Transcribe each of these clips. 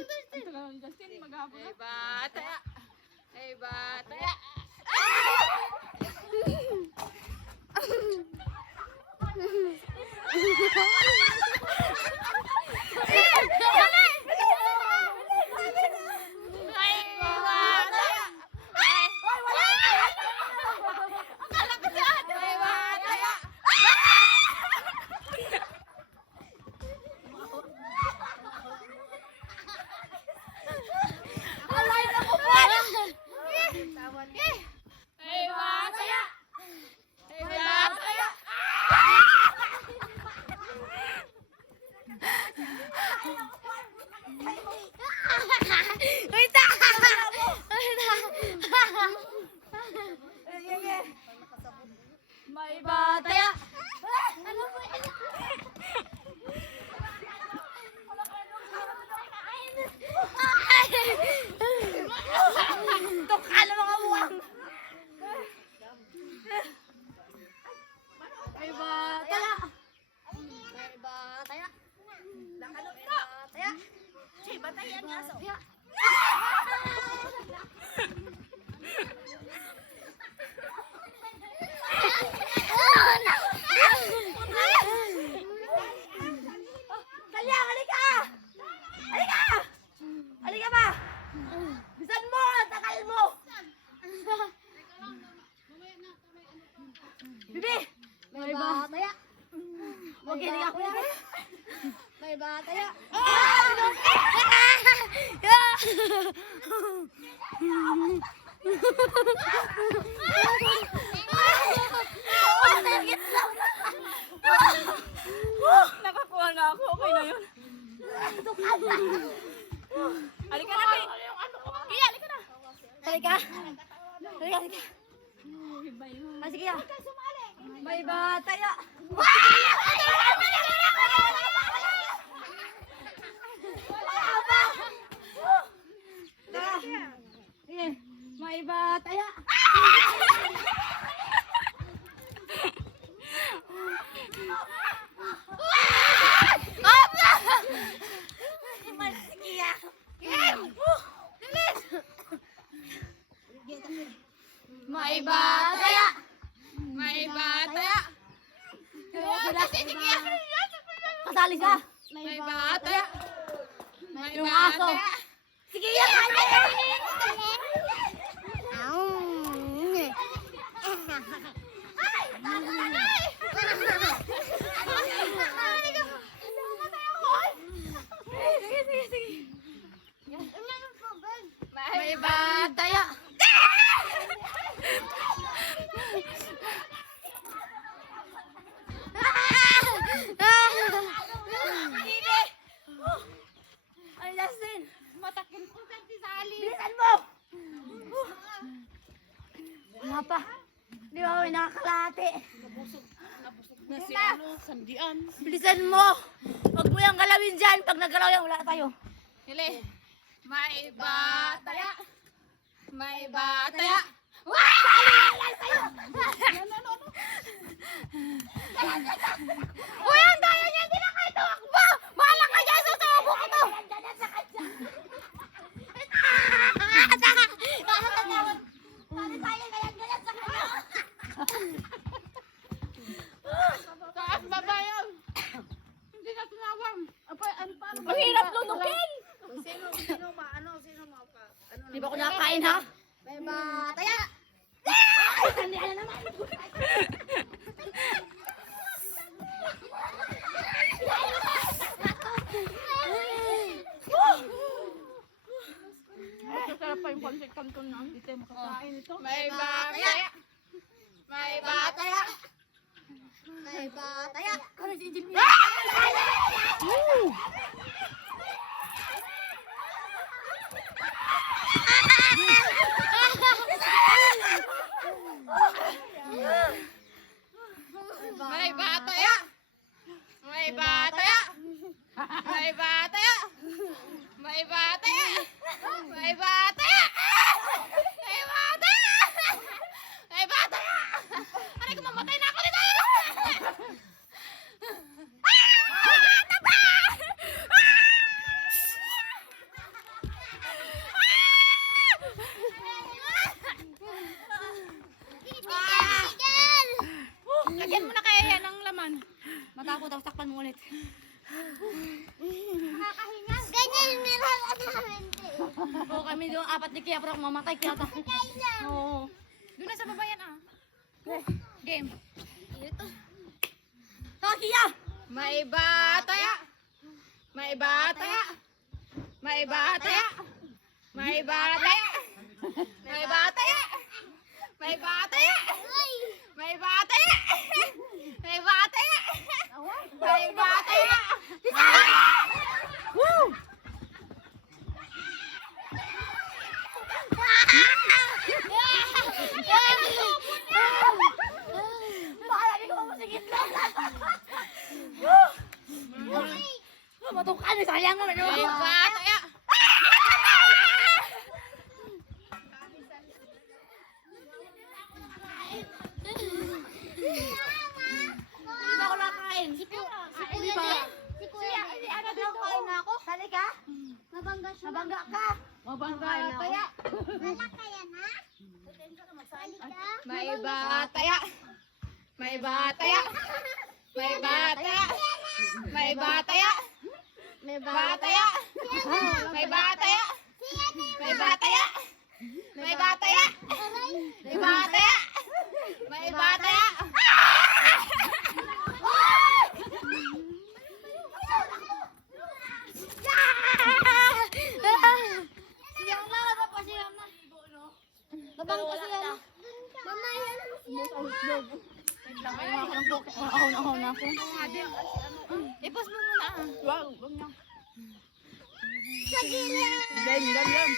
Ang tagal ng Justin, maghapon na. Ay bataya. Ay bataya. May bataya. Tukala mga buwang. May bataya. May bataya. Bataya. Say, batayan nga so. Kaya, halika! Halika! Halika ba? Bisan mo! Takal mo! Bibi! May bataya. Huwag hiling ako yan. May bataya. Nakakuha na ako. Okay na yun. Halika na, Kay. Kaya, halika na. Halika. Halika, halika. Ah, sige ah. May bataya. May bataya. May bataya. May bataya. Kasali siya. May bataya. May bataya. Sige yan. May bataya. Ay, Justin. Matakin ko sa tisali. Bilisan mo! Wala pa. Di ba may nakakalate? Na si ano, sandian. Bilisan mo! Huwag mo yung galawin dyan. Pag nagalaw yan, wala tayo. Hili. May bataya. May bataya. Uy, ang daya niya! Hindi na kayo tumakbo! Bahala ka dyan! Susubo ko to! Taas babayan. Hindi na tinawang. Ano paano? Mahirap lunukin! Sino pa? Di ba ako nakakain, ha? May bataya. Sandihan na naman! Masasarap pa yung pancit canton na. Hindi tayo makakain ito. May bataya! May bataya! May bataya! Ano si Jimmy? May bataya! May bataya! May bataya! May bataya! May bataya! May bataya! May bataya! Aray ko, mamatay na ako dito! Ah! Taba! Oo, kami doon apat ni Kia, pero mamatay Kia ta. Oo. Doon na sa babayan ah. Game. Ito. Oh, Kia! May bataya. May bataya. May bataya. May bataya. May bataya. May bataya. May bataya. May bataya. May bataya. Woo! Bakala di ko mamusigit lang. Matukan, sayang mo. May bataya. Hindi ba ako nakain? Di ba? Si Kuya, Ano daw kain na ako? Sali ka? mabangga siya. Nabangga ka. Mabataya. Wala kaya na? Halika. May bataya. May bataya. May bataya. May bataya. May Bataya. May bataya. May bataya. May bataya. May bataya. May bataya. Siyam na, wala pa siyam na. Mabangga siya. Mama, yan ang siyam na. Ahon na ako. Ipos mo muna ah. Wow, wag na. Sa gilid. Yan.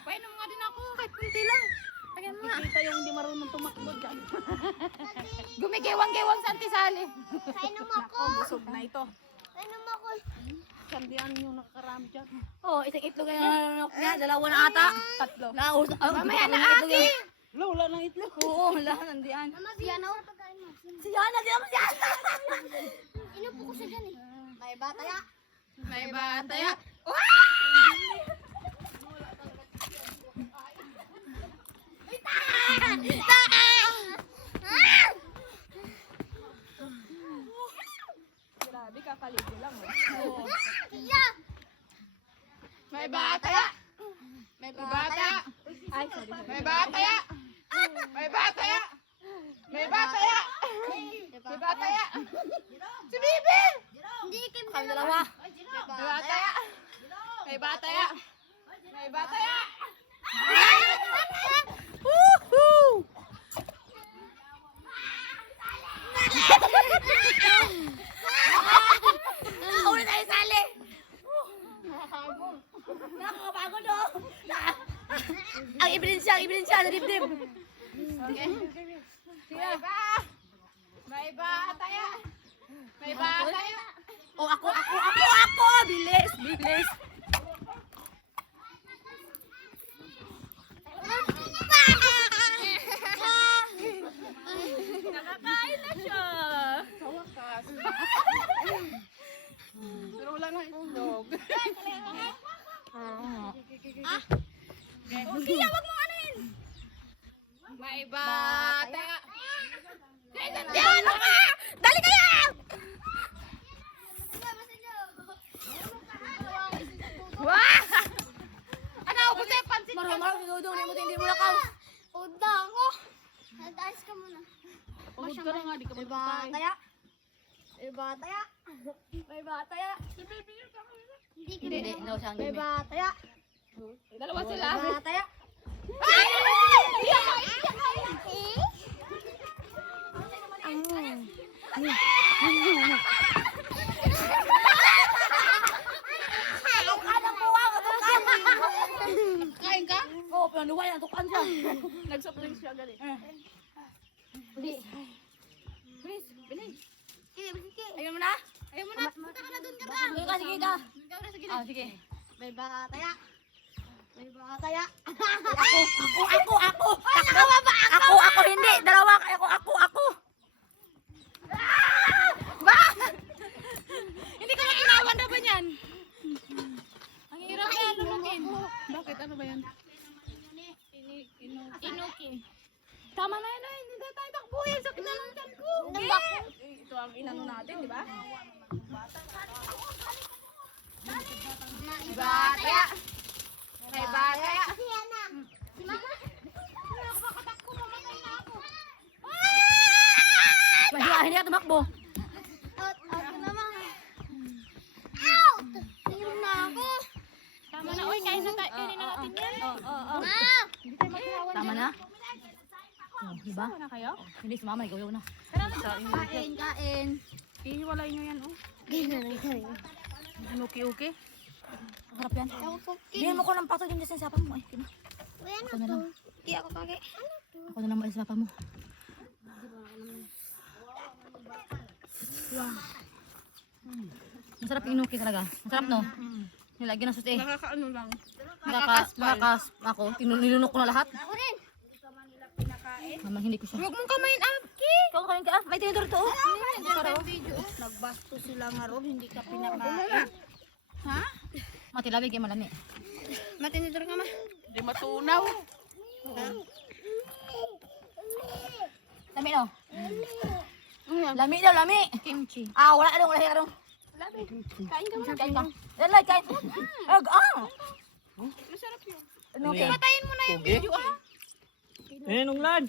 Painom nga din ako kahit kunti lang. Ayan mo nga. Kita yung hindi marunong tumakbo dyan. Gumigewang-gewang sa antisali. Kainom ako. Busog na ito. Kainom ako. Kandihan yung nakakarami dyan. Oh, isang itlog na nananok niya. Dalawa na ata. Tatlo. Naus. Mamaya na aki. Wala ng itlog. Oo, wala. Nandiyan. Mama, siya na. Pagkain mo. Si Yana, di naman si Yana. Inupo ko siya dyan eh. May bataya. May bataya. Grabe, kakaligo lang. Siya. May bataya. May bataya. Ay, sorry. May bataya. May bataya. May bataya. May bataya. Si Bibi. Hindi kayo Kami dalawa. May bataya. May bataya. May bataya. Woohoo! Uli tayo sali. Nakakapagod oh. Ang ebidensya sa dibdib. May bataya. May bataya. Oh, ako. Bilis. Nakakain na siya. Sa wakas. Pero wala ng itlog. Kaya wag mo anin. May bataya. Yan ka! Dali kaya! Wah! Ano, buti pansit ka. Marumar, dudong hindi mo nakaw. Udang ko. Nag-ayos ka muna. Pagod ka na nga, di ka May magpapay. bataya. May bataya. May bataya. Hindi ka Hindi, no siyang May gimi. bataya. Dalawa sila. May bataya. Kain ka? Oo, pinanuway, natukan siya. Nag-surprise siya galing. Bilis. Ayaw mo na? Ayaw mo na? Punta ka na doon ka na. Sige ka, sige ka. Ikaw na, sige. Ah, sige. May bataya. May bataya. Ako. Dalawa ba ako? Ako, hindi. Dalawa, ako. Hindi ka matinawan na ba niyan? Ang hirap na lulukin. Bakit? Ano ba yan? Inuki. Tama na yun, hindi na tayo takbuhin. Sakit na lang dyan ko. Ito ang inano natin, di ba? Bataya. May bataya. takbo. Ako naman. Out! Tingin na ako. Tama na, uy, kain na natin yan. Ma! Tama na? Oh, diba? Tama na kayo? Hindi, sumama, ikaw na. Kain, kain. Ihiwalay nyo yan, oh. Uki-uki. Harap yan. Bigyan mo ko ng pato din sa sapa mo. Ay, kina. Ako na lang. Di ako kage. Ako na lang mo sa sapa mo. Wow. Masarap yung inuki talaga. Masarap, no? Nilagyan ng susi. Nakakaano lang. Nakakas ako. Nilunok ko na lahat. Ako rin. Mama, hindi ko siya. Huwag mong kamayin, Aki. Ikaw kain ka. May tinidor to. Nagbasto sila nga ron, hindi ka pinakain. Ha? Matilabig yung malami. Matinidor ka ma. Hindi matunaw. Lami, no? Lami daw, lami. Kimchi. Ah, wala dong, wala dong. Kain ka muna. Kain ka. Yan lang, kain. Masarap yun. Ano, okay? Patayin mo na yung video, ah. Eh, nung lad.